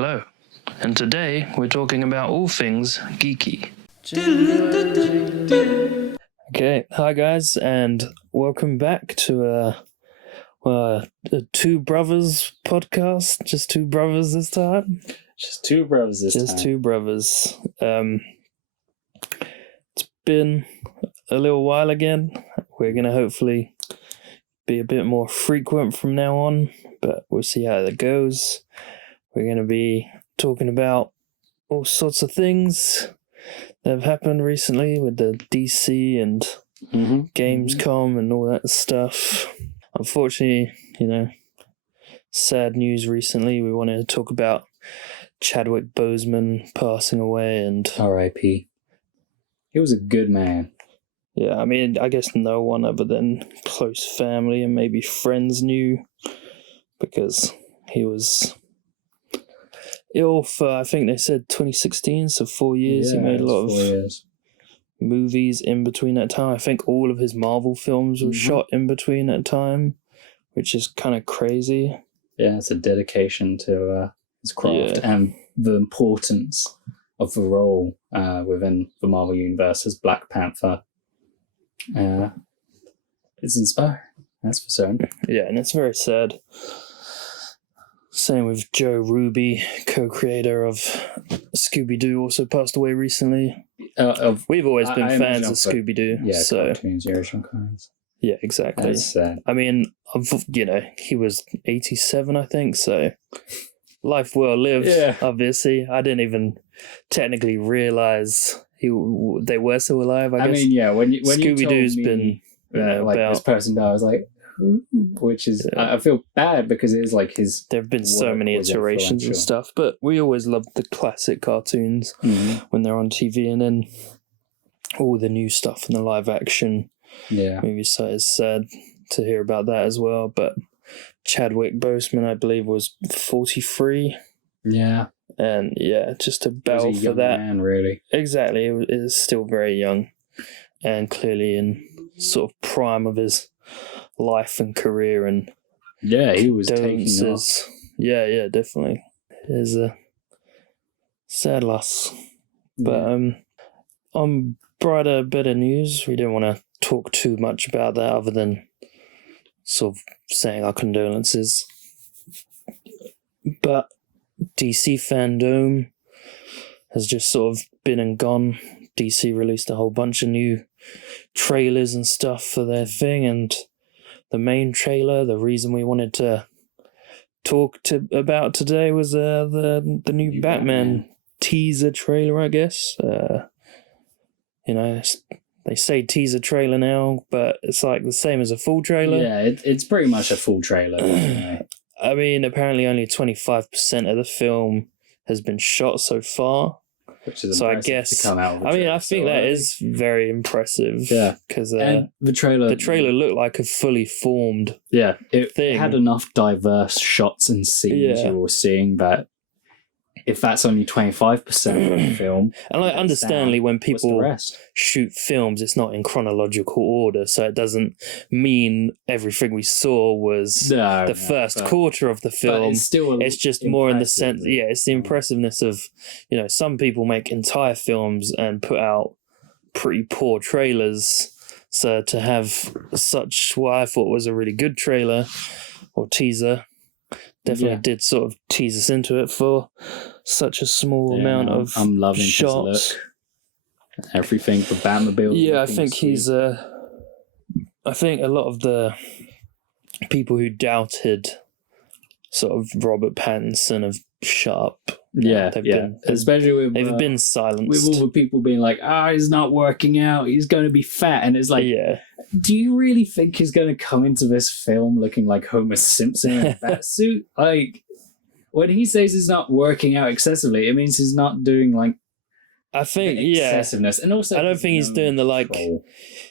Hello, and today we're talking about all things geeky. Okay, hi guys, and welcome back to a Two Brothers podcast. Just two brothers this time. Just two brothers this time. Just two brothers. It's been a little while again. We're gonna hopefully be a bit more frequent from now on, but we'll see how that goes. We're going to be talking about all sorts of things that have happened recently with the DC and Gamescom and all that stuff. Unfortunately, sad news recently. We wanted to talk about Chadwick Boseman passing away and R.I.P. He was a good man. Yeah, I mean, I guess no one other than close family and maybe friends knew, because he was ill for, I think they said 2016, so 4 years. He made a lot of movies in between that time. I think all of his Marvel films were shot in between that time, which is kind of crazy. Yeah, it's a dedication to his craft and the importance of the role within the Marvel Universe as Black Panther. It's inspiring, that's for certain. Yeah, and it's very sad. Same with Joe Ruby, co-creator of Scooby-Doo, also passed away recently. We've always been fans of Scooby-Doo. Yeah, so. Cartoons, the original cartoons. Yeah, exactly. That's sad. I mean, he was 87, I think, so life well lived, obviously. I didn't even technically realise they were still alive, I guess. I mean, when Scooby-Doo's you told me been about this person died, I was like, which is I feel bad because it is like his. There have been so many iterations and stuff, but we always loved the classic cartoons when they're on TV, and then all the new stuff and the live action movies. So it's sad to hear about that as well. But Chadwick Boseman, I believe, was 43. Yeah. And just a battle for that. Man, really. Exactly, it is still very young, and clearly in sort of prime of his life and career. And he was taking off. Yeah, definitely. It is a sad loss. But on brighter, better news, we don't want to talk too much about that other than sort of saying our condolences. But DC Fandom has just sort of been and gone. DC released a whole bunch of new trailers and stuff for their thing, and the main trailer, the reason we wanted to talk about today, was the new Batman teaser trailer, I guess. They say teaser trailer now, but it's like the same as a full trailer. Yeah, it's pretty much a full trailer. I mean, apparently only 25% of the film has been shot so far. Which is so I guess to come out. I think that is very impressive. Yeah, because the trailer looked like a fully formed. Yeah, it thing. Had enough diverse shots and scenes you were seeing that. If that's only 25% of the film, and understandably, when people shoot films, it's not in chronological order, so it doesn't mean everything we saw was the first quarter of the film. It's just more in the sense, it's the impressiveness of, some people make entire films and put out pretty poor trailers. So to have such what I thought was a really good trailer or teaser. Definitely did sort of tease us into it for such a small amount of I'm loving shots. Look. Everything for Batmobile. Yeah, I think he's I think a lot of the people who doubted sort of Robert Pattinson have shut up. Especially they've been silenced. With all the people being like, he's not working out, he's going to be fat. And it's like, do you really think he's going to come into this film looking like Homer Simpson in a fat suit? Like, when he says he's not working out excessively, it means he's not doing like I think excessiveness. And also I don't think he's doing the like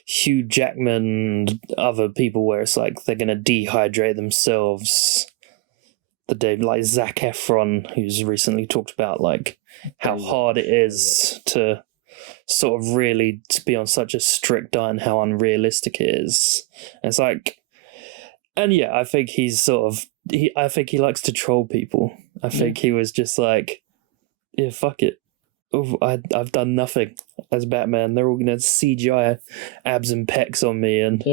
Hugh Jackman and other people where it's like they're going to dehydrate themselves. The day, like Zac Efron, who's recently talked about like how hard it is to sort of really to be on such a strict diet and how unrealistic it is. And it's like And yeah, I think he's sort of I think he likes to troll people. I think he was just like, yeah, fuck it. I've done nothing as Batman. They're all gonna CGI abs and pecs on me and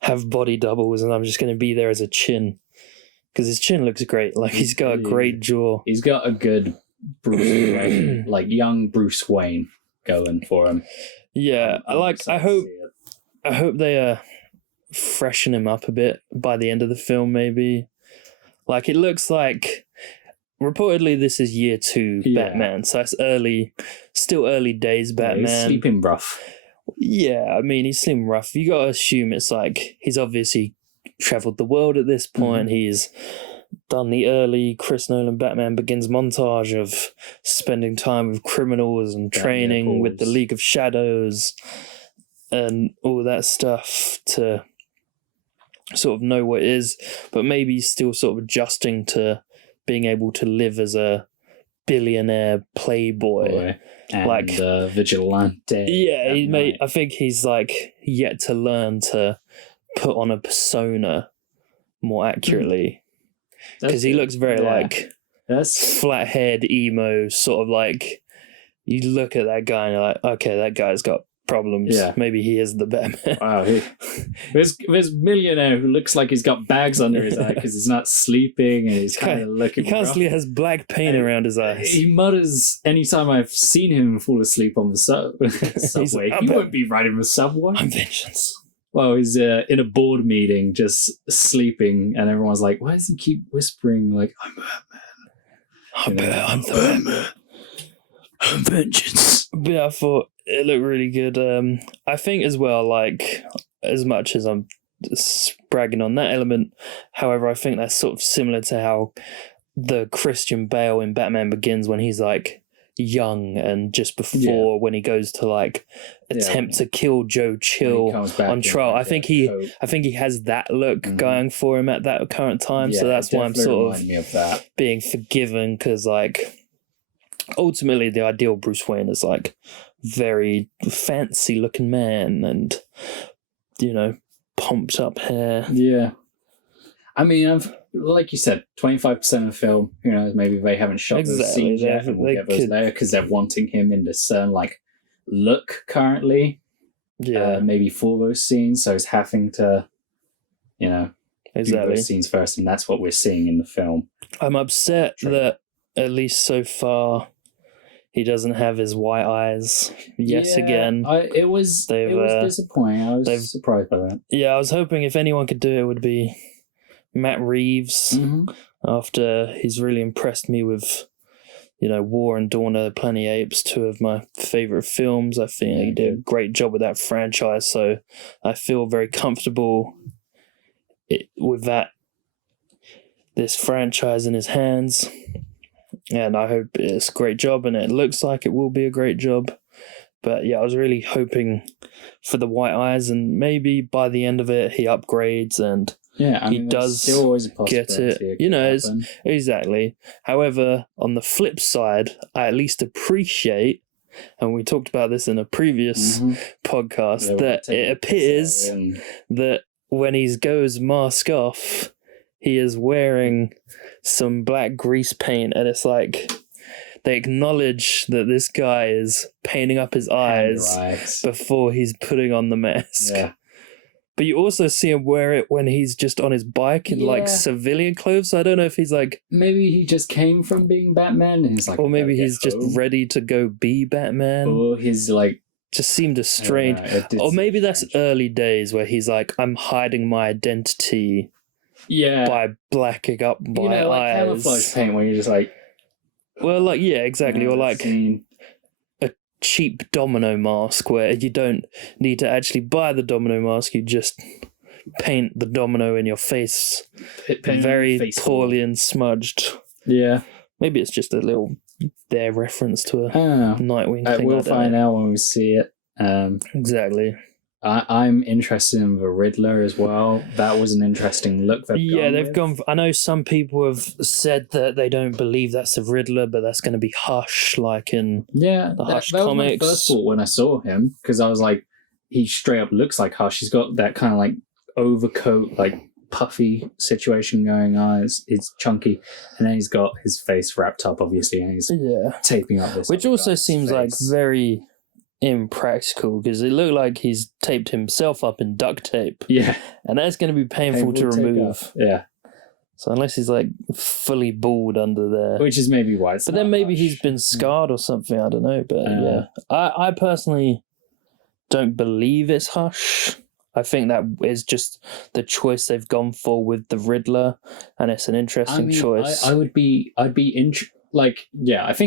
have body doubles, and I'm just gonna be there as a chin. Because his chin looks great. Like, he's got a great jaw. He's got a good Bruce Wayne, like young Bruce Wayne going for him. Yeah, I hope they freshen him up a bit by the end of the film, maybe. Like, it looks like, reportedly this is year 2 Batman, so it's still early days Batman. He's sleeping rough. Yeah, I mean, he's sleeping rough. You gotta assume it's like, he's obviously traveled the world at this point. He's done the early Chris Nolan Batman Begins montage of spending time with criminals and training with the League of Shadows and all that stuff to sort of know what it is, but maybe he's still sort of adjusting to being able to live as a billionaire playboy and like vigilante. Yeah, I think he's like yet to learn to put on a persona more accurately, because he looks very like flat-haired emo, sort of like, you look at that guy and you're like, okay, that guy's got problems. Maybe he is the Batman. Wow, there's millionaire who looks like he's got bags under his eye because he's not sleeping and he's kind of looking. He constantly has black paint around his eyes. He mutters anytime I've seen him fall asleep on the subway. He won't be riding the subway. I'm vengeance. Well, he's in a board meeting, just sleeping, and everyone's like, "Why does he keep whispering like I'm Batman? I'm the Batman. I'm vengeance." But yeah, I thought it looked really good. I think as well, like, as much as I'm bragging on that element, however, I think that's sort of similar to how the Christian Bale in Batman Begins, when he's like young and just before when he goes to like attempt to kill Joe Chill on trial. I think he has that look going for him at that current time. So that's why I'm sort of being forgiven, because like ultimately the ideal Bruce Wayne is like very fancy looking man and, you know, pumped up hair. Yeah. I mean, like you said, 25% of the film, who knows, maybe they haven't shot those scenes yet, and we'll get those there because they're wanting him in this certain like look currently. Maybe for those scenes, so he's having to, you know, do those scenes first, and that's what we're seeing in the film. I'm upset that at least so far he doesn't have his white eyes again. It was disappointing. I was surprised by that. Yeah, I was hoping if anyone could do it, it would be Matt Reeves, after he's really impressed me with, you know, War and Dawn of the Planet of the Apes, 2 of my favourite films. I think he did a great job with that franchise, so I feel very comfortable with this franchise in his hands, and I hope it's a great job, and it looks like it will be a great job. But yeah, I was really hoping for the white eyes, and maybe by the end of it he upgrades and he does still always a get it. You know, exactly. However, on the flip side, I at least appreciate, and we talked about this in a previous podcast, that it appears that when he goes mask off, he is wearing some black grease paint, and it's like they acknowledge that this guy is painting up his eyes before he's putting on the mask. Yeah. But you also see him wear it when he's just on his bike in like civilian clothes. So I don't know if he's like, maybe he just came from being Batman and he's like, or maybe he's just ready to go be Batman. Or he's like, just seemed a strange, or maybe that's early days where he's like, I'm hiding my identity by blacking up my eyes. Like camouflage paint where you're just like, well, like, yeah, exactly. Or like a cheap domino mask where you don't need to actually buy the domino mask. You just paint the domino in your face very poorly and smudged. Yeah. Maybe it's just a little reference to a Nightwing thing. We'll find out when we see it. Exactly. I'm interested in the Riddler as well. That was an interesting look. They've gone. I know some people have said that they don't believe that's the Riddler, but that's going to be Hush, like in the Hush comics. That was my first thought when I saw him, because I was like, he straight up looks like Hush. He's got that kind of like overcoat, like puffy situation going on. It's chunky, and then he's got his face wrapped up, obviously, and he's taping up this. Which also seems like very impractical, because it looked like he's taped himself up in duct tape. Yeah. And that's going to be painful to remove. Yeah. So unless he's like fully bald under there. Which is maybe why it's But then maybe he's been scarred or something, I don't know. But yeah. I personally don't believe it's Hush. I think that is just the choice they've gone for with the Riddler, and it's an interesting choice. I think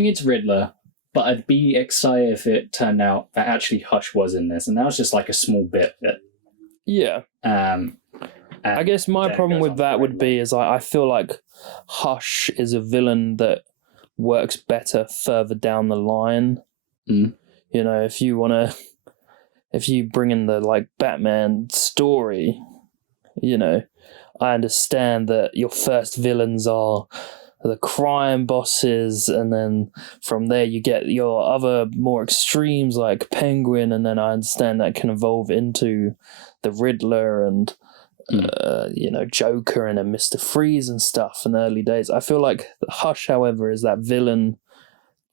it's Riddler, but I'd be excited if it turned out that actually Hush was in this, and that was just like a small bit of it. Yeah. I guess my problem with that would be is I feel like Hush is a villain that works better further down the line. Mm. You know, if you bring in the like Batman story, you know, I understand that your first villains are the crime bosses, and then from there you get your other more extremes like Penguin, and then I understand that can evolve into the Riddler and you know, Joker and then Mr. Freeze and stuff in the early days. I feel like Hush, however, is that villain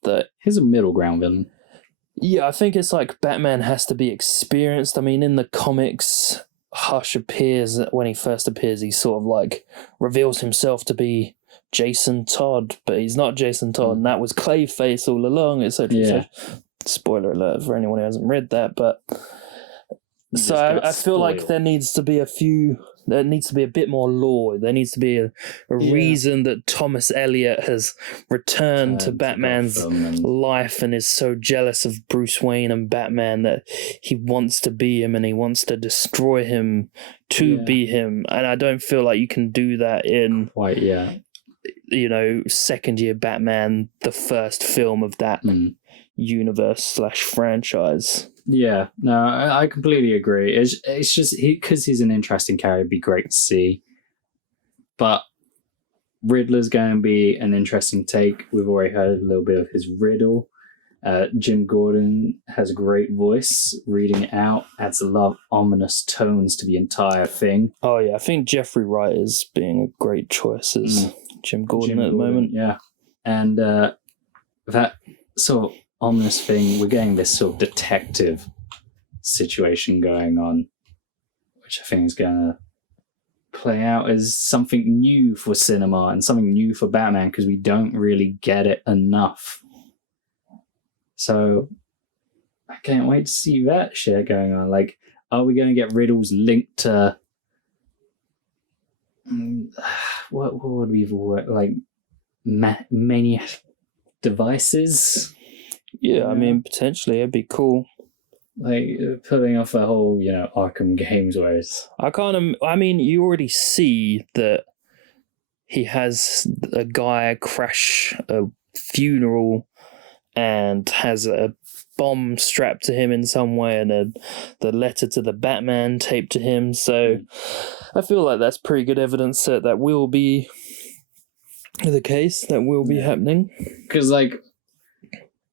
that... He's a middle ground villain. Yeah, I think it's like Batman has to be experienced. I mean, in the comics, Hush appears, when he first appears, he sort of like reveals himself to be Jason Todd, but he's not Jason Todd, and that was Clayface all along, etc. Yeah. Spoiler alert for anyone who hasn't read that, but... So I feel like there needs to be a bit more lore. There needs to be a reason that Thomas Elliot has returned to Batman's life and is so jealous of Bruce Wayne and Batman that he wants to be him and he wants to destroy him to be him. And I don't feel like you can do that in you know, second year Batman, the first film of that universe / franchise. Yeah, no, I completely agree. It's just because he's an interesting character, it'd be great to see. But Riddler's going to be an interesting take. We've already heard a little bit of his riddle. Jim Gordon has a great voice. Reading it out adds a lot of ominous tones to the entire thing. Oh, yeah, I think Jeffrey Wright is being a great choice as Jim Gordon at the moment. Yeah, and that sort of ominous thing, we're getting this sort of detective situation going on, which I think is going to play out as something new for cinema and something new for Batman, because we don't really get it enough. So I can't wait to see that shit going on. Like, are we going to get riddles linked to what would we work like many devices? Yeah, I mean, potentially it'd be cool. Like pulling off a whole, you know, Arkham games where it's... I mean, you already see that he has a guy crash a funeral and has a bomb strapped to him in some way and the letter to the Batman taped to him. So I feel like that's pretty good evidence that will be the case, that will be happening. Because, like,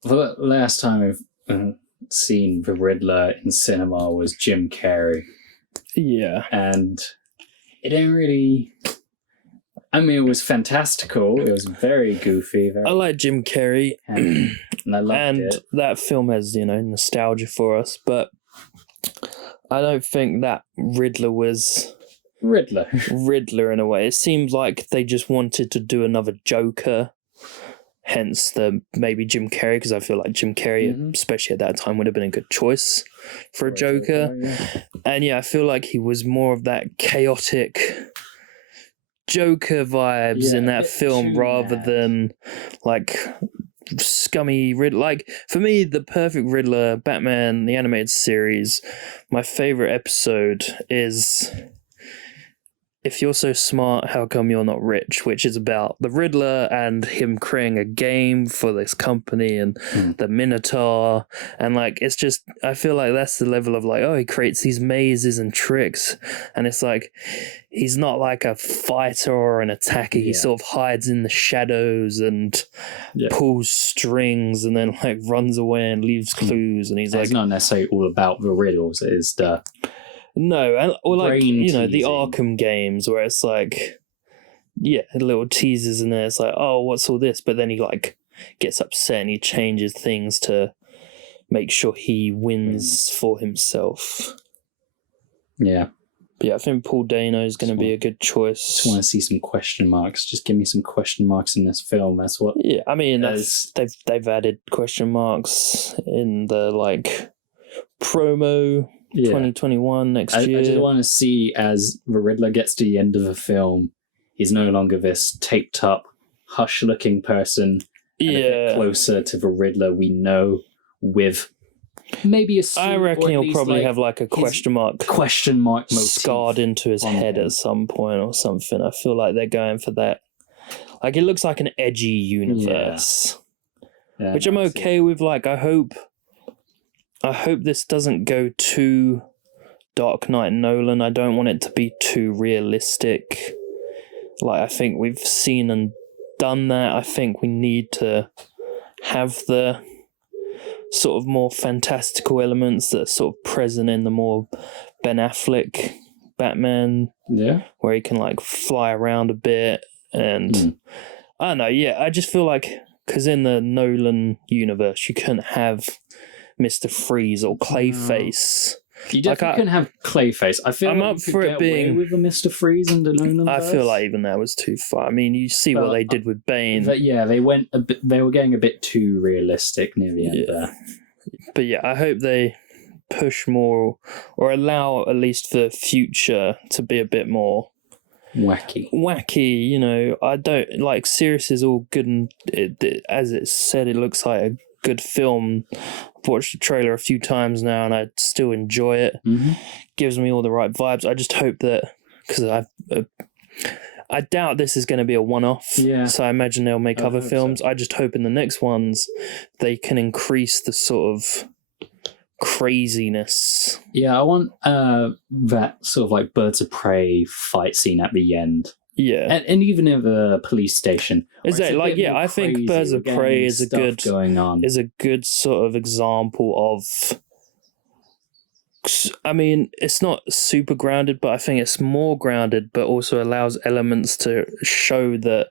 the last time we've seen the Riddler in cinema was Jim Carrey. Yeah. And it didn't really... I mean, it was fantastical. It was very goofy. I like Jim Carrey. And I loved it. And that film has, you know, nostalgia for us. But I don't think that Riddler was... Riddler in a way. It seems like they just wanted to do another Joker. Hence the maybe Jim Carrey, because I feel like Jim Carrey, especially at that time, would have been a good choice for a Joker. And yeah, I feel like he was more of that chaotic Joker vibes in that film rather than like scummy Riddler. Like, for me, the perfect Riddler, Batman, the animated series, my favorite episode is If You're So Smart, How Come You're Not Rich, which is about the Riddler and him creating a game for this company and the Minotaur. And like, it's just, I feel like that's the level of like, oh, he creates these mazes and tricks. And it's like, he's not like a fighter or an attacker. He sort of hides in the shadows and pulls strings and then like runs away and leaves clues. And he's like, it's not necessarily all about the riddles. It is the No, or like, the Arkham games where it's like, little teasers in there. It's like, oh, what's all this? But then he like gets upset and he changes things to make sure he wins for himself. Yeah. But yeah, I think Paul Dano is going to be a good choice. Just want to see some question marks. Just give me some question marks in this film. That's what. Yeah, I mean, they've added question marks in the like promo 2021 next year. I just want to see as the Riddler gets to the end of the film, he's no longer this taped up, hush looking person. And a bit closer to the Riddler we know with. Maybe a suit, I reckon he'll probably have like a question mark motif scarred into his head at some point or something. I feel like they're going for that. Like, it looks like an edgy universe, which I'm okay with. Like, I hope this doesn't go too Dark Knight Nolan. I don't want it to be too realistic. Like, I think we've seen and done that. I think we need to have the sort of more fantastical elements that are sort of present in the more Ben Affleck Batman, where he can like fly around a bit, and I don't know, I just feel like because in the Nolan universe you couldn't have Mr. Freeze or Clayface. You definitely couldn't have Clayface. I feel I'm like up for it being with a Mr. Freeze and the Nolan. I feel like even that was too far. I mean, you see what they did with Bane. But they went a bit. They were getting a bit too realistic near the end there. But I hope they push more or allow at least the future to be a bit more wacky. I don't like Sirius is all good, and as it said, it looks like a good film. I've watched the trailer a few times now and I still enjoy it. Gives me all the right vibes. I just hope that, because I doubt this is going to be a one-off, so I imagine they'll make other films. I just hope in the next ones they can increase the sort of craziness. I want that sort of like Birds of Prey fight scene at the end. And even in the police station. Exactly. Like, I think Birds of Prey is a good sort of example of. I mean, it's not super grounded, but I think it's more grounded, but also allows elements to show that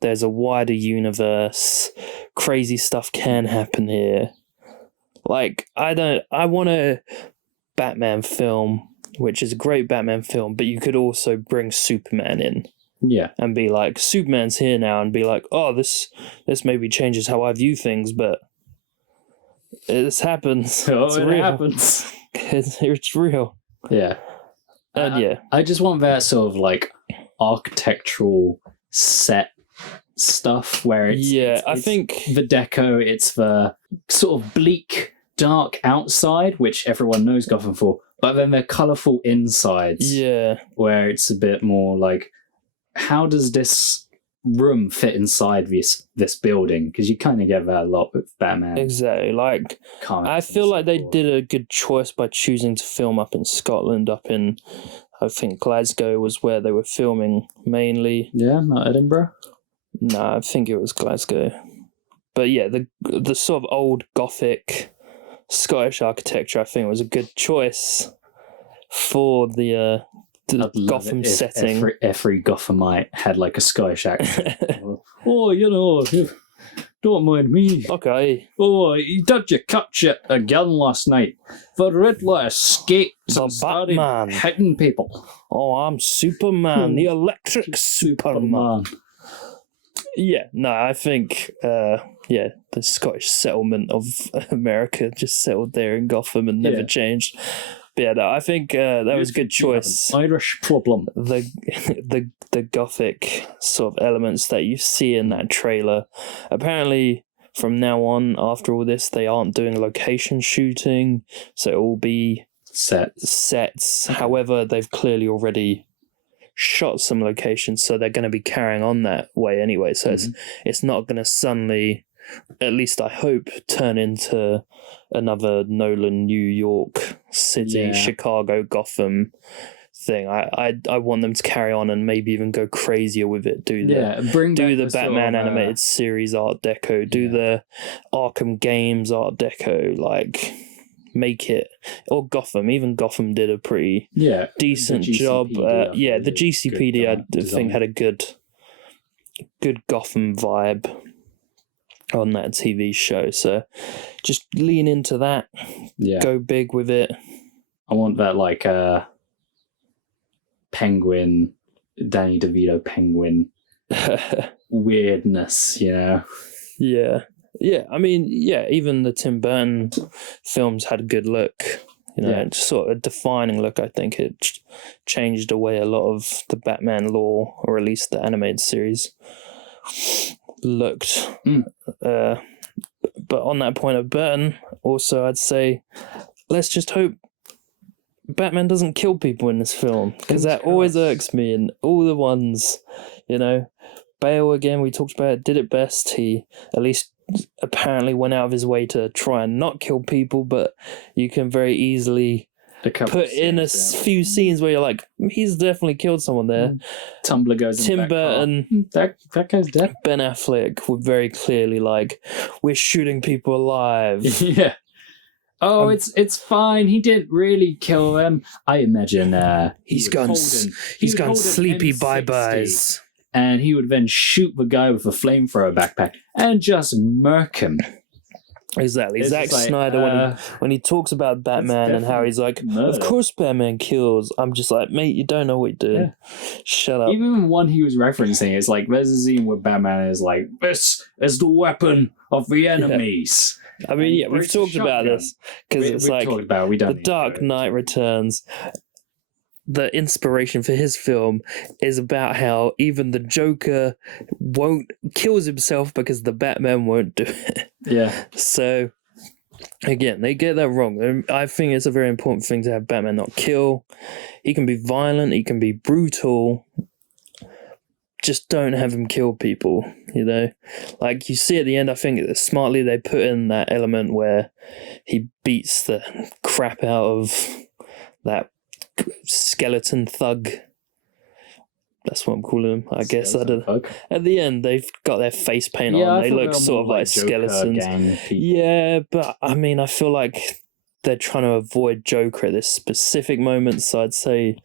there's a wider universe. Crazy stuff can happen here. Like, I want a Batman film, which is a great Batman film, but you could also bring Superman in. And be like, Superman's here now, and be like, oh, this maybe changes how I view things, but this happens. It happens. It's real. And I just want that sort of like architectural set stuff where it's I think the deco, it's the sort of bleak, dark outside, which everyone knows Gotham for, but then they're colourful insides. Where it's a bit more like, how does this room fit inside this building? Because you kind of get that a lot with Batman. Exactly. Like, I feel like they did a good choice by choosing to film up in Scotland, up in, I think Glasgow was where they were filming mainly. Not Edinburgh? No, I think it was Glasgow. But the sort of old Gothic Scottish architecture, I think, was a good choice for the Gotham setting. Every Gothamite had like a Scottish accent. Don't mind me. Okay. Oh, did you catch it again last night? The Riddler escaped and started hitting people. Oh, I'm Superman, the electric Superman. I think the Scottish settlement of America just settled there in Gotham and never changed. But I think that was a good choice. Irish problem. The Gothic sort of elements that you see in that trailer. Apparently, from now on, after all this, they aren't doing location shooting, so it will be sets. However, they've clearly already shot some locations, so they're going to be carrying on that way anyway. So it's not going to suddenly, at least I hope, turn into another Nolan New York City, Chicago, Gotham thing. I want them to carry on and maybe even go crazier with it. Do the Batman animated series Art Deco, do the Arkham games Art Deco, like make it, or Gotham. Even Gotham did a pretty decent job. The GCPD I think had a good Gotham vibe on that TV show. So just lean into that. Yeah. Go big with it. I want that like Penguin, Danny DeVito Penguin weirdness, you know? Yeah. Yeah, I mean, even the Tim Burton films had a good look. You know, it's sort of a defining look. I think it changed away a lot of the Batman lore, or at least the animated series looked. But on that point of Burton, also I'd say, let's just hope Batman doesn't kill people in this film, because that always irks me. And all the ones, you know, Bale again, we talked about it, did it best. He at least apparently went out of his way to try and not kill people, but you can very easily put in a few scenes where you're like, he's definitely killed someone there. Tumblr goes in Tim Burton, that guy's dead. Ben Affleck were very clearly like, we're shooting people alive. Yeah. Oh, it's fine. He didn't really kill them. I imagine he's gone sleepy bye-byes. And he would then shoot the guy with a flamethrower backpack and just murk him. Exactly. Zack Snyder, when he talks about Batman and how he's like, of course Batman kills, I'm just like, mate, you don't know what you're doing. Yeah. Shut up. Even one he was referencing, it's like, there's a scene where Batman is like, this is the weapon of the enemies. I mean, we've talked about this, because it's like The Dark Knight Returns. The inspiration for his film is about how even the Joker kills himself because the Batman won't do it. Yeah. So, again, they get that wrong. I think it's a very important thing to have Batman not kill. He can be violent, he can be brutal. Just don't have him kill people, you know? Like, you see at the end, I think smartly they put in that element where he beats the crap out of that skeleton thug. That's what I'm calling them, I guess. I don't know. At the end, they've got their face paint on. They look sort of like skeletons. Yeah, but I mean, I feel like they're trying to avoid Joker at this specific moment. So I'd say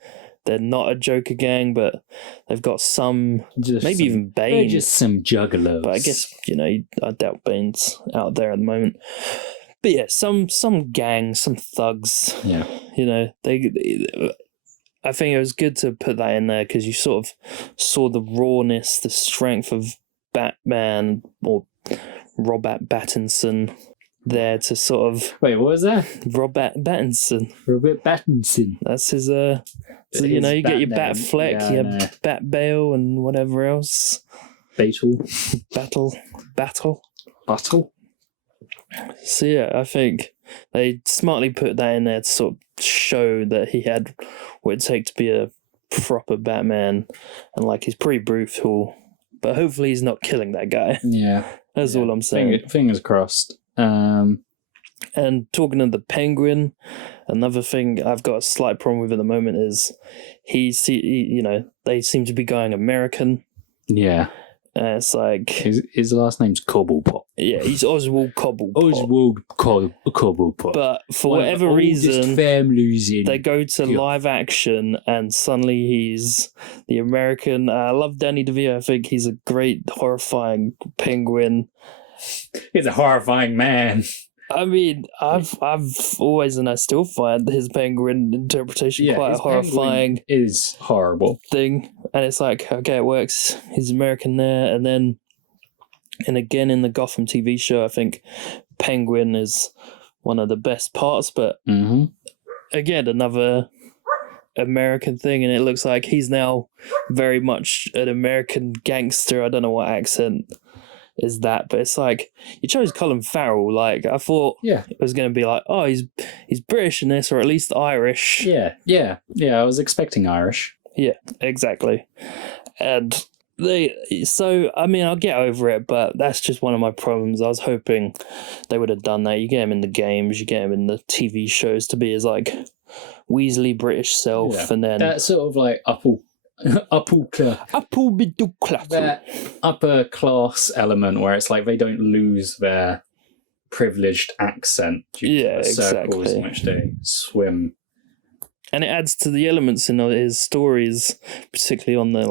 they're not a Joker gang, but they've got even Bane. They're just some juggalos. But I guess, you know, I doubt Bane's out there at the moment. But yeah, some gang, some thugs. Yeah, you know, I think it was good to put that in there, because you sort of saw the rawness, the strength of Batman, or Robert Pattinson, there to sort of. Wait, what was that? Robert Pattinson. That's his. So, you know, you get your Batfleck, your Bat Bale, and whatever else. Battle. So yeah, I think they smartly put that in there to sort of show that he had what it'd take to be a proper Batman, and like, he's pretty brutal, but hopefully he's not killing that guy. Yeah. That's all I'm saying. Fingers crossed. And talking of the Penguin, another thing I've got a slight problem with at the moment is they seem to be going American. Yeah. It's like his last name's Cobblepot. Yeah, he's Oswald Cobblepot. Cobblepot. But for whatever reason, they go to live action, and suddenly he's the American. I love Danny DeVito. I think he's a great, horrifying penguin. He's a horrifying man. I mean, I've always, and I still find his penguin interpretation quite a horrifying. Is horrible thing, and it's like, okay, it works. He's American there, and again in the Gotham TV show, I think Penguin is one of the best parts. But again, another American thing, and it looks like he's now very much an American gangster. I don't know what accent is that, but it's like, you chose Colin Farrell. Like, I thought it was going to be like, oh, he's British in this, or at least Irish. Yeah, I was expecting Irish. Yeah, exactly. And I mean, I'll get over it, but that's just one of my problems. I was hoping they would have done that. You get him in the games, you get him in the TV shows to be his like Weasley British self, and then that sort of like upper class element where it's like they don't lose their privileged accent due to the circles in which they swim. And it adds to the elements in his stories, particularly on the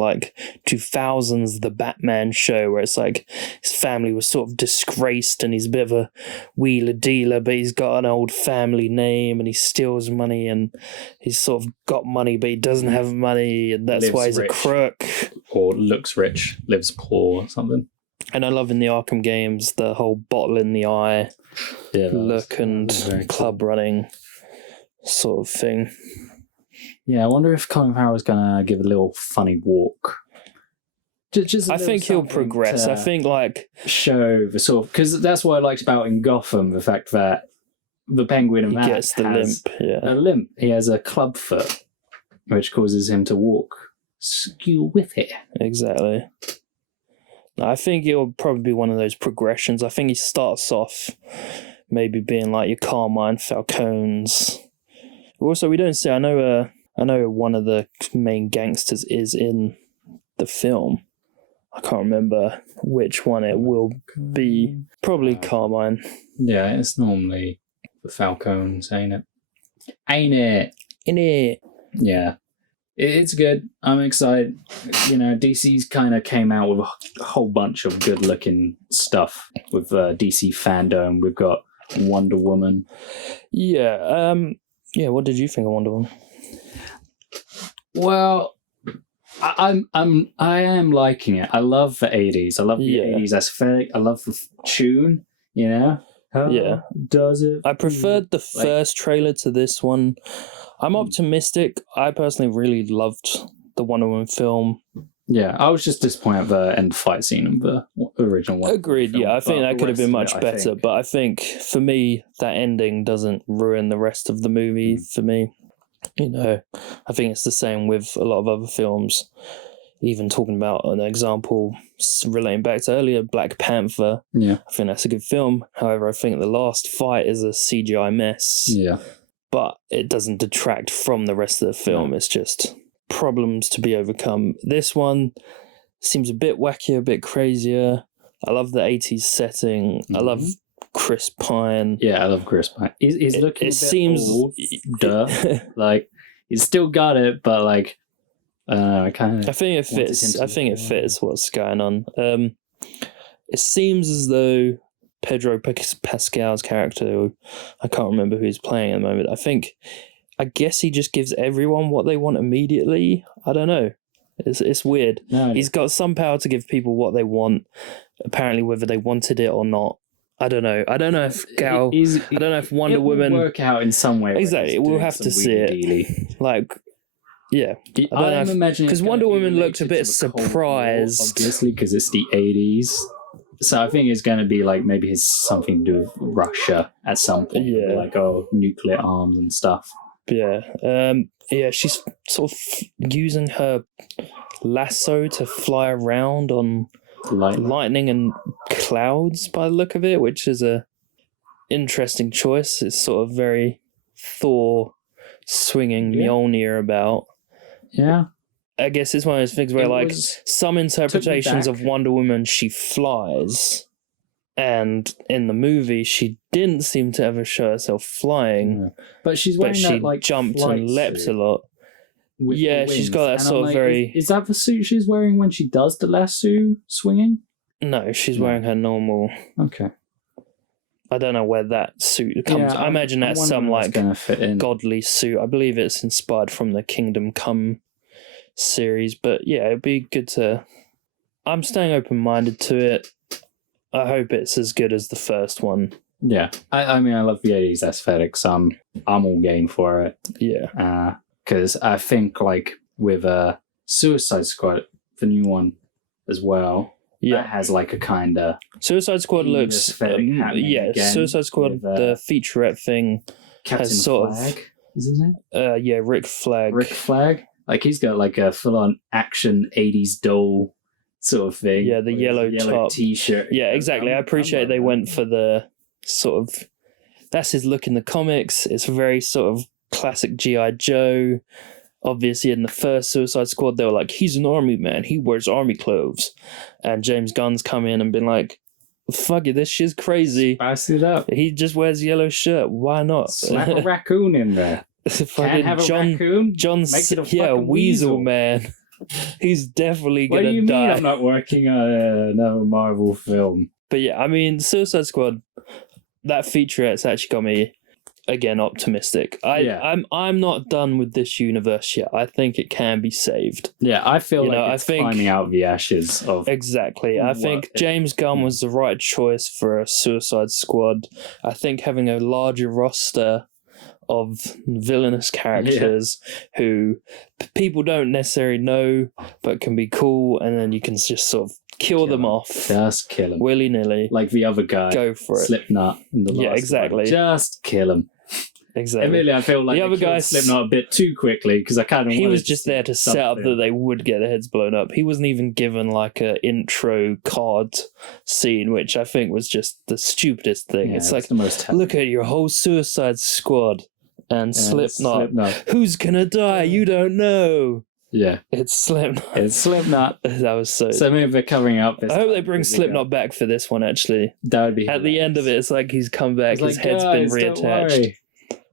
2000s, the Batman show, where it's like his family was sort of disgraced and he's a bit of a wheeler dealer, but he's got an old family name and he steals money and he's sort of got money, but he doesn't have money, and that's why he's a crook. Or looks rich, lives poor or something. And I love in the Arkham games the whole bottle in the eye look and club running sort of thing. Yeah, I wonder if Colin Farrell's gonna give a little funny walk. I think he'll progress. I think show the sort of, because that's what I liked about in Gotham, the fact that the Penguin and Matt gets the has limp. A limp. He has a club foot, which causes him to walk skew with it. Exactly. I think it'll probably be one of those progressions. I think he starts off maybe being like your Carmine Falcones. Also, we don't see. I know one of the main gangsters is in the film. I can't remember which one it will be. Probably Carmine. Yeah, it's normally the Falcones, ain't it? Ain't it? In it. Yeah. It's good. I'm excited. DC's kind of came out with a whole bunch of good-looking stuff with DC Fandom. We've got Wonder Woman. Yeah. What did you think of Wonder Woman? Well, I am liking it. I love the 80s. I love the 80s aesthetic. I love the tune, How does it? I preferred the first trailer to this one. I'm optimistic. I personally really loved the Wonder Woman film. Yeah, I was just disappointed at the end fight scene of the original one. Agreed, I think that could have been much better, but I think, for me, that ending doesn't ruin the rest of the movie for me. I think it's the same with a lot of other films. Even talking about an example relating back to earlier, Black Panther. Yeah. I think that's a good film. However, I think the last fight is a CGI mess. Yeah. But it doesn't detract from the rest of the film. No. It's just problems to be overcome. This one seems a bit wackier, a bit crazier. I love the 80s setting. Mm-hmm. I love Chris Pine. Yeah, I love Chris Pine. He's looking a bit old. He's still got it, but I think it fits. I think it fits what's going on. It seems as though Pedro Pascal's character, I can't remember who he's playing at the moment. I guess he just gives everyone what they want immediately. I don't know. It's weird. No. He's got some power to give people what they want. Apparently, whether they wanted it or not, I don't know. I don't know if I don't know if Wonder Woman work out in some way. Exactly, we'll have to see it. Yeah, I'm imagining because Wonder Woman looked a bit surprised, obviously, because it's the 80s. So I think it's going to be maybe it's something to do with Russia at some point. Yeah, nuclear arms and stuff. Yeah, she's sort of using her lasso to fly around on lightning and clouds by the look of it, which is a interesting choice. It's sort of very Thor swinging Mjolnir about. Yeah. I guess it's one of those things where some interpretations of Wonder Woman, she flies, and in the movie she didn't seem to ever show herself flying. Yeah. But she's wearing she jumped and leapt a lot. She's got that sort of very... Is that the suit she's wearing when she does the lasso swinging? No, she's wearing her normal... Okay. I don't know where that suit comes... I imagine that's some godly suit. I believe it's inspired from the Kingdom Come series, but it'd be good to... I'm staying open-minded to it. I hope it's as good as the first one. Yeah. I mean, I love the 80s aesthetics. I'm all game for it. Yeah. Because I think with Suicide Squad, the new one as well, that has a kind of Suicide Squad looks Suicide Squad with, the featurette thing Captain has sort Flag, is his name? Rick Flag. Rick Flag, he's got a full-on action 80s doll sort of thing. Yeah, the yellow top t-shirt. Yeah, exactly. I appreciate they went for the sort of... That's his look in the comics. It's very sort of classic G.I. Joe. Obviously, in the first Suicide Squad, they were like, he's an army man. He wears army clothes. And James Gunn's come in and been like, fuck it, this shit's crazy. Spice it up. He just wears yellow shirt. Why not? Slap a raccoon in there. Can't have a raccoon? Weasel man. He's definitely gonna die. What do you mean I'm not working on another Marvel film? But yeah, I mean, Suicide Squad, that featurette's actually got me, again, optimistic. I'm not done with this universe yet. I think it can be saved. Yeah, I feel it's climbing out of the ashes of... Exactly. I think James Gunn was the right choice for a Suicide Squad. I think having a larger roster of villainous characters who people don't necessarily know but can be cool, and then you can just sort of kill them off. Just kill them. Willy-nilly. Like the other guy. Go for it. Slipknot in the last exactly. one. Just kill him. Exactly. Admittedly, I feel like the other guy Slipknot a bit too quickly because I kind of he was just there to set up that they would get their heads blown up. He wasn't even given like a intro card scene, which I think was just the stupidest thing. Yeah, it's like, the most look at your whole Suicide Squad and Slipknot. Who's gonna die? You don't know. Yeah, it's Slipknot. It's Slipknot. That was so. So maybe they're covering up. I hope they bring Slipknot back for this one. Actually, that would be at the end of it. It's like he's come back. His head's been reattached.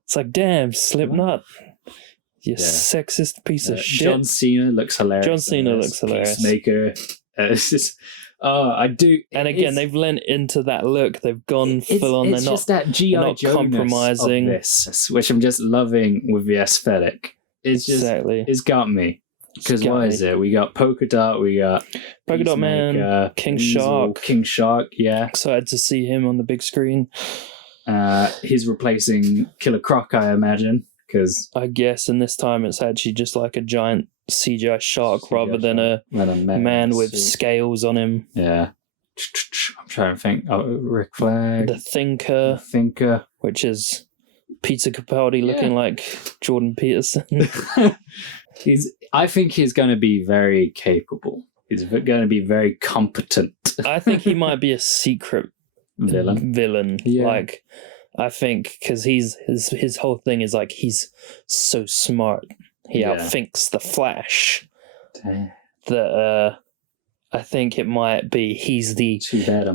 It's like, damn, Slipknot. You sexist piece of shit. John Cena looks hilarious. John Cena looks hilarious. Peacemaker. It's just. I do. And again, they've lent into that look. They've gone full on. It's just that G.I. Joe compromising of this, which I'm just loving with the aesthetic. It's just it's got me. Because what is it? We got Polka Dot, we got Polka Dot Man, King Shark. King Shark, yeah. Excited to see him on the big screen. He's replacing Killer Croc, I imagine. Because I guess, and this time it's actually just like a giant CGI shark rather than a man with scales on him. Yeah. I'm trying to think. Oh, Rick Flag. The Thinker. Which is Peter Capaldi looking like Jordan Peterson. I think he's going to be very capable. He's going to be very competent. I think he might be a secret villain. Yeah. Like, I think because his whole thing is like he's so smart. He outthinks the Flash. Damn. That I think it might be he's the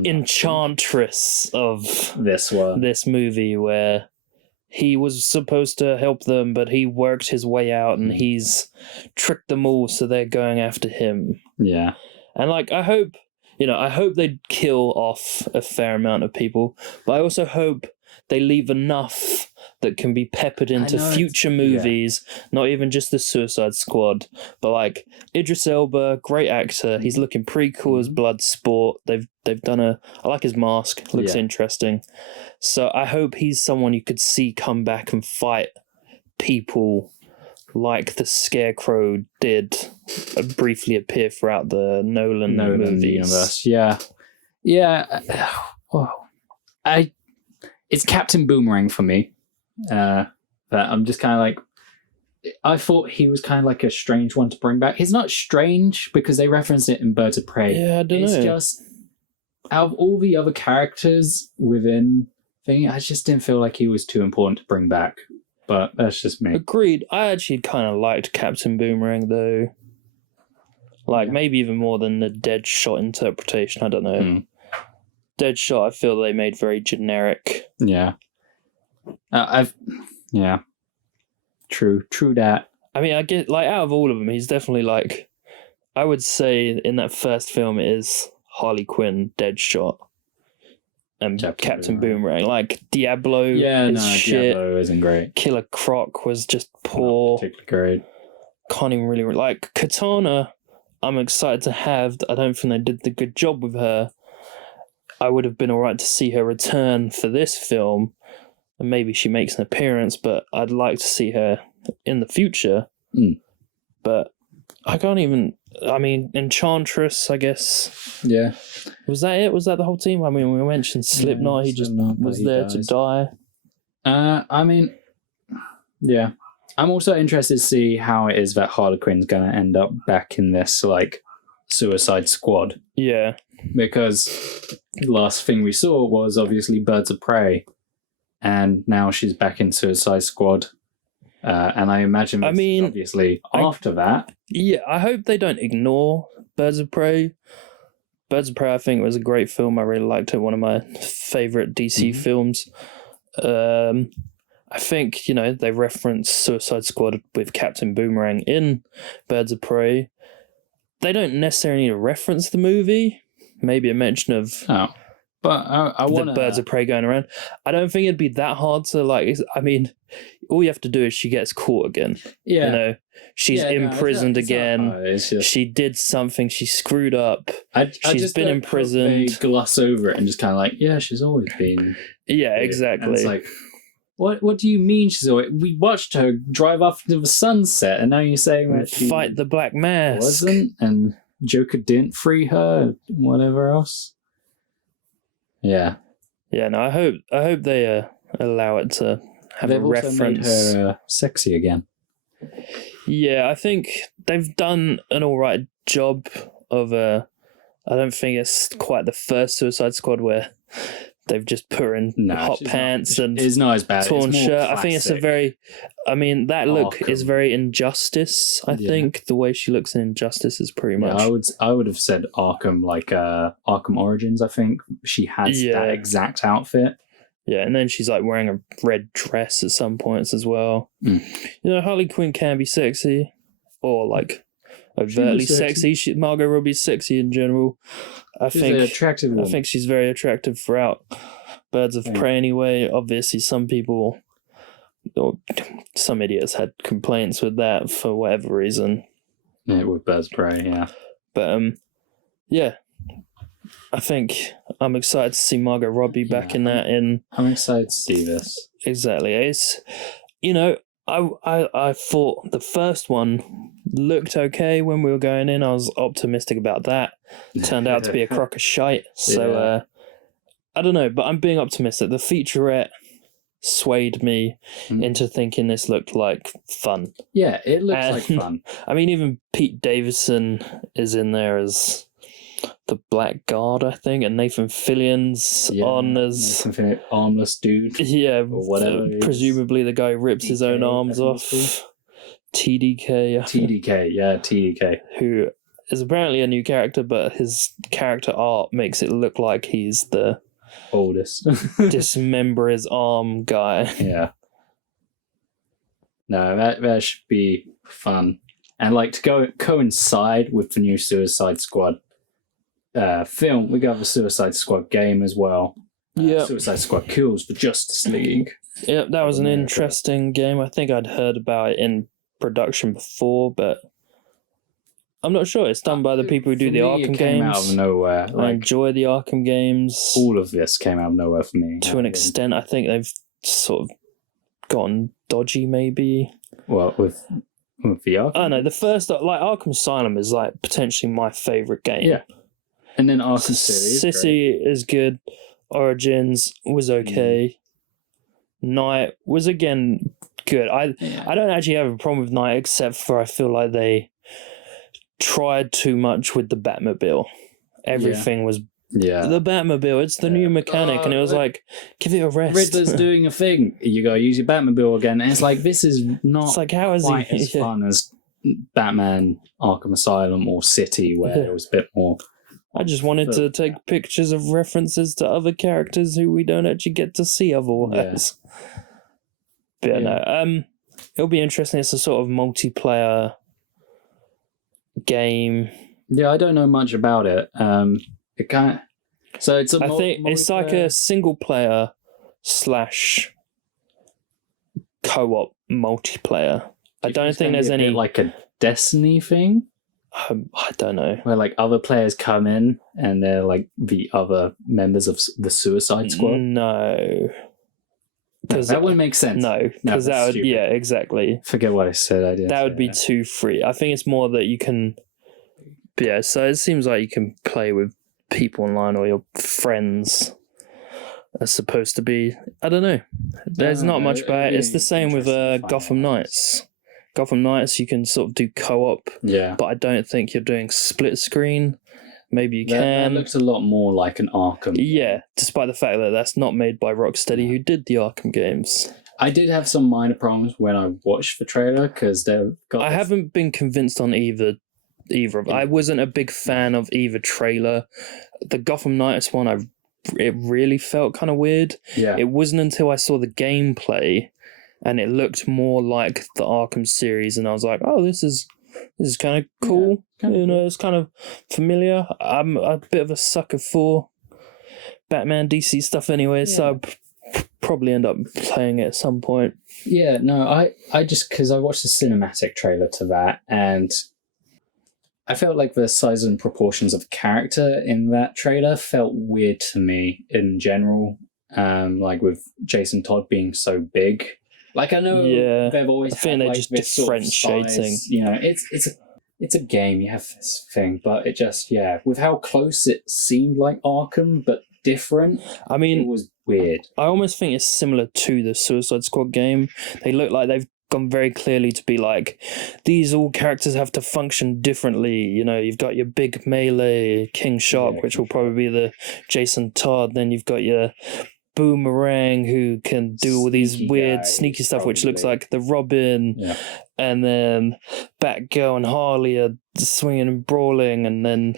enchantress of this movie where he was supposed to help them, but he worked his way out and he's tricked them all, so they're going after him. Yeah. And like, I hope they kill off a fair amount of people, but I also hope they leave enough that can be peppered into future movies, not even just the Suicide Squad, but like Idris Elba, great actor. He's looking pretty cool as Bloodsport. They've done I like his mask, looks interesting. So I hope he's someone you could see come back and fight people like the Scarecrow did briefly appear throughout the Nolan movies. Universe. Yeah. It's Captain Boomerang for me. But I'm just kind of like, I thought he was kind of like a strange one to bring back. He's not strange because they referenced it in Birds of Prey. Yeah, I don't know. It's just, out of all the other characters within thing, I just didn't feel like he was too important to bring back. But that's just me. Agreed. I actually kind of liked Captain Boomerang though. Like maybe even more than the Deadshot interpretation. I don't know. Deadshot, I feel they made very generic. Yeah. True that. I mean, I get like out of all of them, he's definitely like, I would say in that first film it is Harley Quinn, Deadshot, and Captain Boomerang. Like Diablo, Diablo isn't great. Killer Croc was just poor. Not particularly great. Can't even really like Katana. I'm excited to have. I don't think they did the good job with her. I would have been alright to see her return for this film. And maybe she makes an appearance, but I'd like to see her in the future. But I can't even... I mean, Enchantress, I guess. Yeah. Was that it? Was that the whole team? I mean, we mentioned Slipknot. He just was there to die. I mean, yeah. I'm also interested to see how it is that Harley Quinn's going to end up back in this, like, Suicide Squad. Yeah. Because the last thing we saw was obviously Birds of Prey. And now she's back in Suicide Squad. And I imagine obviously after that. Yeah, I hope they don't ignore Birds of Prey. Birds of Prey, I think, was a great film. I really liked it. One of my favorite DC films. I think, they reference Suicide Squad with Captain Boomerang in Birds of Prey. They don't necessarily need to reference the movie. Maybe a mention of but I want the Birds of Prey going around. I don't think it'd be that hard to, all you have to do is she gets caught again. Yeah. She's imprisoned again. She did something. She screwed up. She's been imprisoned. They gloss over it and just kind of she's always been. Yeah, exactly. And it's like, what do you mean she's always... We watched her drive off into the sunset, and now you're saying that she fight the Black Mask wasn't, and Joker didn't free her, whatever else. Yeah. Yeah, no, I hope they allow it to have a reference. They've also made her sexy again. Yeah, I think they've done an alright job of I don't think it's quite the first Suicide Squad where they've just put her in hot pants and it's not as bad. Torn shirt. I think it's that look is very Injustice. I think the way she looks in Injustice is pretty much. I would have said Arkham, like Arkham Origins. I think she has that exact outfit. Yeah, and then she's like wearing a red dress at some points as well. Harley Quinn can be sexy, or like overtly sexy. Margot Robbie's sexy in general. She's an attractive woman. I think she's very attractive throughout Birds of Prey anyway. Obviously, some people or some idiots had complaints with that for whatever reason. Yeah, with Birds of Prey, yeah. But I think I'm excited to see Margot Robbie back in that. I'm excited to see this. Exactly. It's I thought the first one looked okay when we were going in. I was optimistic about that. Turned out to be a crock of shite. So I don't know, but I'm being optimistic. The featurette swayed me into thinking this looked like fun. Yeah, it looks like fun. I mean, even Pete Davidson is in there as the Blackguard, I think, and Nathan Fillion's on as Nathan Fillion, armless dude. Yeah, or whatever. Presumably the guy who rips his own arms off. TDK. TDK. Who is apparently a new character, but his character art makes it look like he's the oldest dismember his arm guy. Yeah. No, that should be fun. And like to coincide with the new Suicide Squad film, we got the Suicide Squad game as well. Suicide Squad Kills the Justice League. Yep, that was an interesting game. I think I'd heard about it in production before, but I'm not sure. It's done by the people who do the Arkham games. Out of nowhere. I enjoy the Arkham games. All of this came out of nowhere for me. To an extent, I think they've sort of gotten dodgy, maybe. Well, with the Arkham? I know, the first, like, Arkham Asylum is, like, potentially my favourite game. Yeah. And then Arkham City is good. Origins was okay. Night was, again, good. I don't actually have a problem with Night, except for I feel like they tried too much with the Batmobile. Everything was the Batmobile. It's the new mechanic, and it was like, give it a rest. Riddler's doing a thing. You gotta use your Batmobile again, and it's like, this is not it's like, how is quite as fun as Batman Arkham Asylum or City, where it was a bit more. I just wanted to take pictures of references to other characters who we don't actually get to see otherwise. But no, it'll be interesting. It's a sort of multiplayer game. Yeah, I don't know much about it. It can't. So it's I think it's like a single player / co-op multiplayer. I don't think there's any like a Destiny thing. I don't know. Where like other players come in and they're like the other members of the Suicide Squad. No. Because that wouldn't make sense. No, because that would, exactly. Forget what I said. I didn't. That would be too free. I think it's more that you can. Yeah, so it seems like you can play with people online or your friends. As supposed to be, I don't know. There's not much about it. It's the same with Gotham Knights. Gotham Knights, you can sort of do co-op. Yeah. But I don't think you're doing split screen. Maybe you can. That looks a lot more like an Arkham. Yeah, despite the fact that that's not made by Rocksteady, who did the Arkham games. I did have some minor problems when I watched the trailer because they've got. I haven't been convinced on either either of. I wasn't a big fan of either trailer. The Gotham Knights one, it really felt kind of weird. Yeah. It wasn't until I saw the gameplay, and it looked more like the Arkham series, and I was like, oh, this is kind of cool. Yeah, it's kind of familiar. I'm a bit of a sucker for Batman DC stuff anyway, so I'll probably end up playing it at some point. Yeah, no, I just, because I watched the cinematic trailer to that, and I felt like the size and proportions of the character in that trailer felt weird to me in general. Like with Jason Todd being so big. Like I know they've always had like just this differentiating. Sort of size, you know, it's a game. You have this thing, but it just with how close it seemed like Arkham, but different. I mean, it was weird. I almost think it's similar to the Suicide Squad game. They look like they've gone very clearly to be like, these all characters have to function differently. You know, you've got your big melee King Shark, which will probably be the Jason Todd. Then you've got your Boomerang, who can do all these weird sneaky stuff, which looks like the Robin. Yeah. And then Batgirl and Harley are swinging and brawling. And then,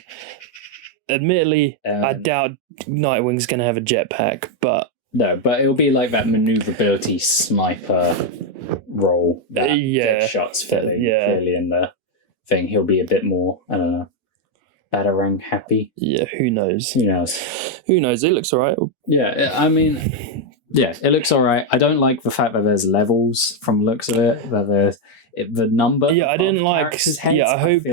admittedly, I doubt Nightwing's going to have a jetpack, but... No, but it'll be like that maneuverability sniper role that Deadshot's clearly in the thing. He'll be a bit more, I don't know, Batarang happy. Yeah, who knows? Who knows? Who knows? It looks alright. Yeah, I mean, it looks alright. I don't like the fact that there's levels from the looks of it. That there's the number. Yeah, I didn't like. Heads, I hope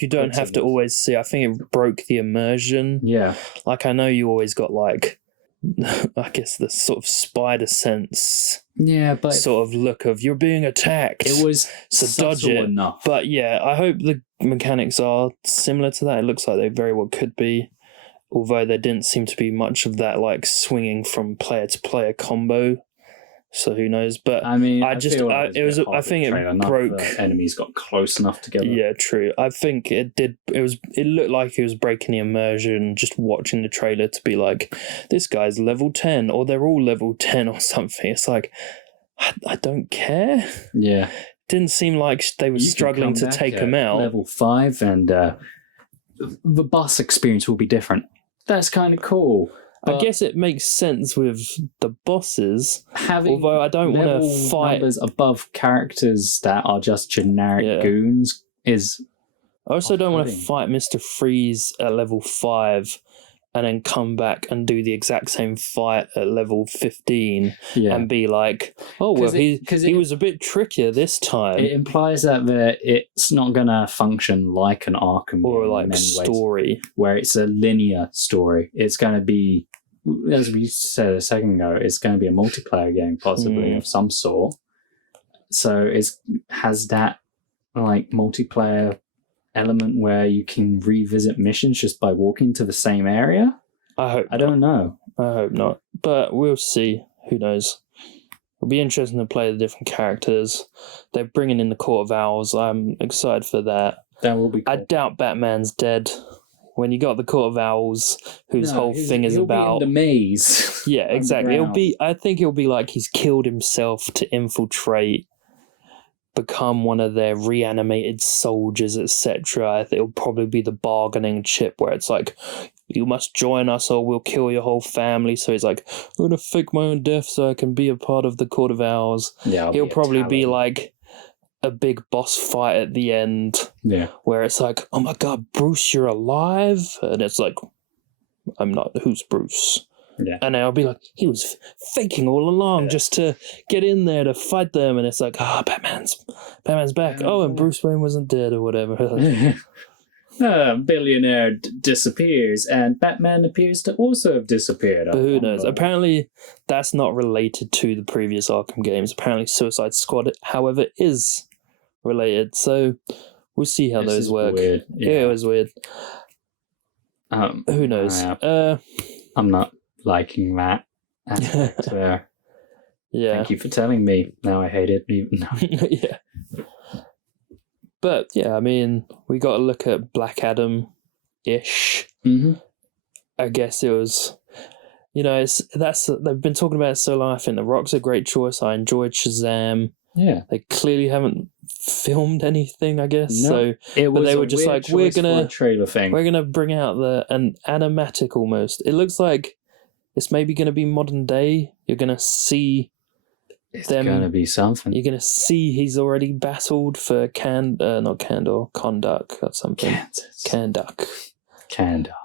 you don't have to always see. I think it broke the immersion. Yeah, like I know you always got like, I guess the sort of spider sense. Yeah, but sort of look of you're being attacked. It was so dodge it. Enough. But yeah, I hope the mechanics are similar to that. It looks like they very well could be, although there didn't seem to be much of that like swinging from player to player combo. So who knows? But I mean, I think it broke. Enemies got close enough together. Yeah, true. I think it did. It looked like it was breaking the immersion. Just watching the trailer to be like, this guy's level 10, or they're all level 10, or something. It's like, I don't care. Yeah, didn't seem like they were struggling to take him out. Level 5, and the boss experience will be different. That's kind of cool. I guess it makes sense with the bosses, although I don't want to fight numbers above characters that are just generic goons. I also don't want to fight Mr. Freeze at level 5 and then come back and do the exact same fight at level 15 and be like, oh, well, he was a bit trickier this time. It implies that it's not going to function like an Arkham or like story, where it's a linear story. It's going to be, as we said a second ago, it's going to be a multiplayer game, possibly of some sort. So it has that like multiplayer element where you can revisit missions just by walking to the same area. I don't know. I hope not, but we'll see. Who knows? It'll be interesting to play the different characters. They're bringing in the Court of Owls. I'm excited for that. That will be cool. I doubt Batman's dead. When you got the Court of Owls, whose whole thing is about be in the maze. Yeah, exactly. I think it'll be like he's killed himself to infiltrate, become one of their reanimated soldiers, etc. It'll probably be the bargaining chip where it's like, you must join us or we'll kill your whole family. So he's like, I'm gonna fake my own death so I can be a part of the Court of Owls. Yeah, he'll probably be like a big boss fight at the end. Yeah, where it's like, oh my god, Bruce, you're alive, and it's like, I'm not. Who's Bruce? Yeah. And I'll be like, he was faking all along just to get in there to fight them. And it's like, Batman's back. And Bruce Wayne wasn't dead or whatever. Billionaire disappears, and Batman appears to also have disappeared. But who knows? Apparently, that's not related to the previous Arkham games. Apparently, Suicide Squad, however, is related. So we'll see how those work. Weird. Yeah, it was weird. Who knows? I'm not liking that aspect there. Yeah. Thank you for telling me. Now I hate it. Yeah. But yeah, I mean, we got to look at Black Adam-ish. Mm-hmm. I guess it was, they've been talking about it so long. I think The Rock's a great choice. I enjoyed Shazam. Yeah. They clearly haven't filmed anything, I guess. No, so but they were just like, we're gonna trailer thing. We're gonna bring out an animatic almost. It looks like it's maybe gonna be modern day. You're gonna see it's gonna be something. You're gonna see he's already battled for Kahndaq or something. Kahndaq.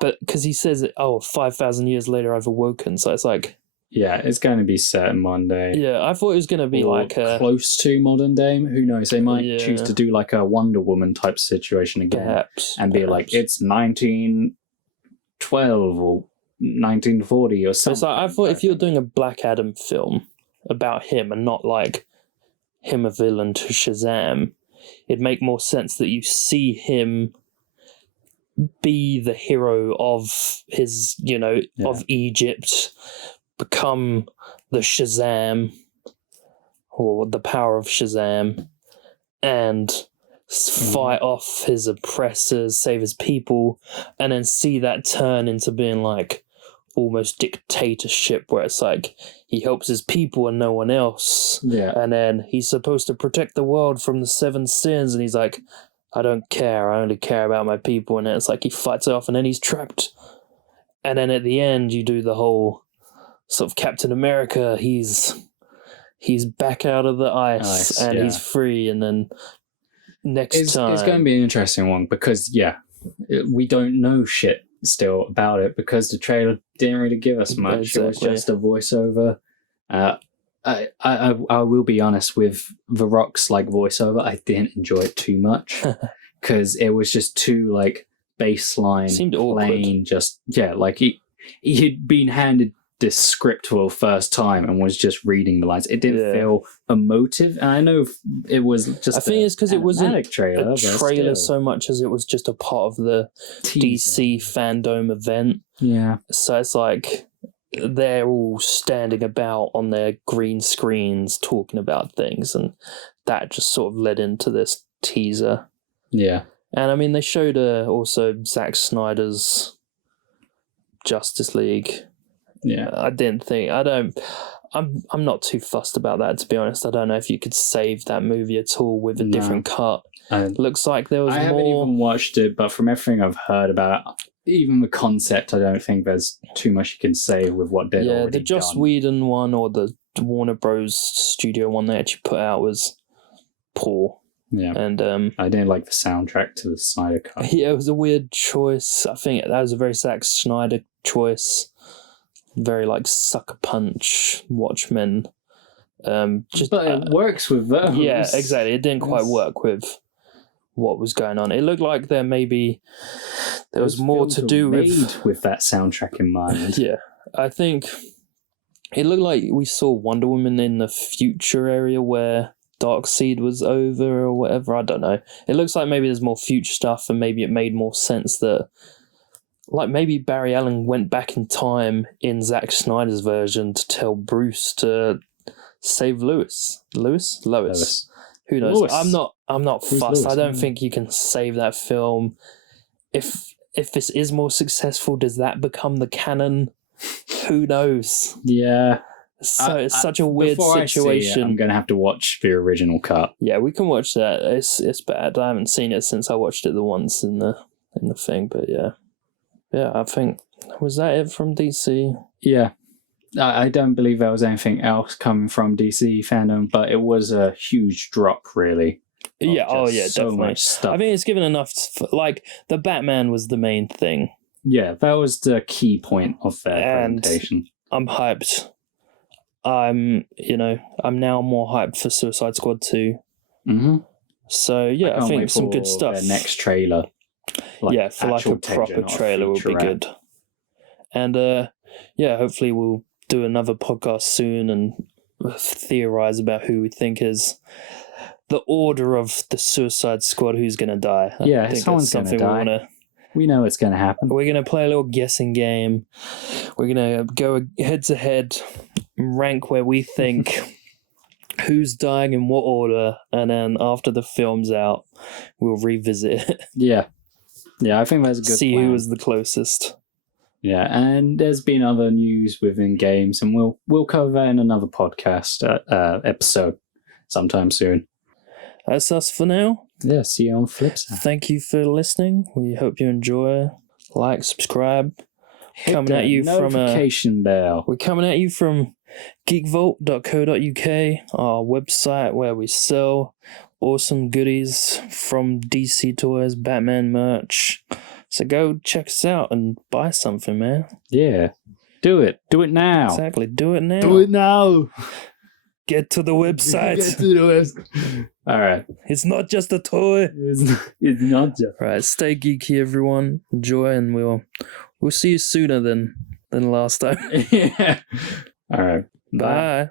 But because he says, 5,000 years later I've awoken, so it's like, yeah, it's going to be set in modern day. Yeah, I thought it was going to be like close to modern day. Who knows? They might choose to do like a Wonder Woman type situation again, perhaps, like it's 1912 or 1940 or something. It's like, I thought if you're doing a Black Adam film about him and not like him a villain to Shazam, it'd make more sense that you see him be the hero of his, of Egypt, become the Shazam or the power of Shazam and fight off his oppressors, save his people, and then see that turn into being like almost dictatorship where it's like he helps his people and no one else. Yeah. And then he's supposed to protect the world from the 7 sins and he's like, I don't care, I only care about my people. And then it's like he fights it off and then he's trapped. And then at the end you do the whole sort of Captain America, he's back out of the ice and he's free, and then next time it's going to be an interesting one because we don't know shit still about it because the trailer didn't really give us much. Exactly. It was just a voiceover. I will be honest with The Rock's like voiceover, I didn't enjoy it too much because it was just too like baseline, seemed plain, awkward. Just like he'd been handed this script for the first time and was just reading the lines. It didn't feel emotive, and I know it was just. I think it's because it wasn't a trailer still. So much as it was just a part of the DC fandom event. Yeah, so it's like they're all standing about on their green screens talking about things, and that just sort of led into this teaser. Yeah, and I mean they showed also Zack Snyder's Justice League. Yeah, I'm not too fussed about that, to be honest. I don't know if you could save that movie at all with a different cut. Looks like there was more. I haven't even watched it, but from everything I've heard about even the concept, I don't think there's too much you can say with what they've already done. The Joss Whedon one or the Warner Bros. Studio one they actually put out was poor. Yeah, and I didn't like the soundtrack to the Snyder Cut. Yeah, it was a weird choice. I think that was a very Zack Snyder choice. Very like Sucker Punch, Watchmen. But it works with those. Yeah, exactly. It didn't quite work with what was going on. It looked like there was more to do with that soundtrack in mind. Yeah, I think it looked like we saw Wonder Woman in the future area where Darkseid was over or whatever. I don't know. It looks like maybe there's more future stuff, and maybe it made more sense that. Like maybe Barry Allen went back in time in Zack Snyder's version to tell Bruce to save Lois. Lois? Who knows? Lois. I'm not Who's fussed. Lois? I don't think you can save that film. If this is more successful, does that become the canon? Who knows? Yeah. So it's such a weird situation. I'm gonna have to watch the original cut. Yeah, we can watch that. It's bad. I haven't seen it since I watched it the once in the thing, but yeah. Yeah, I think, was that it from DC? Yeah. I don't believe there was anything else coming from DC fandom, but it was a huge drop, really. Yeah, so definitely. Much stuff. I think it's given enough, like, the Batman was the main thing. Yeah, that was the key point of their presentation. I'm hyped. I'm now more hyped for Suicide Squad 2. Mm-hmm. So, yeah, I think some good stuff. Their next trailer. For like a proper trailer would be good. And hopefully we'll do another podcast soon and theorize about who we think is the order of the Suicide Squad, who's going to die. I think someone's going to die. We know it's going to happen. We're going to play a little guessing game. We're going to go head to head, rank where we think who's dying in what order, and then after the film's out, we'll revisit it. Yeah, I think that's a good See plan. who was the closest. Yeah, and there's been other news within games, and we'll cover that in another podcast episode. sometime soon. That's us for now. Yeah, see you on the flip side. Thank you for listening. We hope you enjoy. Like, subscribe. Hit coming at you notification bell. We're coming at you from geekvault.co.uk, our website where we sell awesome goodies from DC Toys, Batman merch. So go check us out and buy something, man. Yeah. Do it. Do it now. Exactly. Do it now. Do it now. Get to the website. Get to the website. All right. It's not just a toy. It's not just. All right. Stay geeky, everyone. Enjoy, and we'll see you sooner than last time. Yeah. All right. Bye.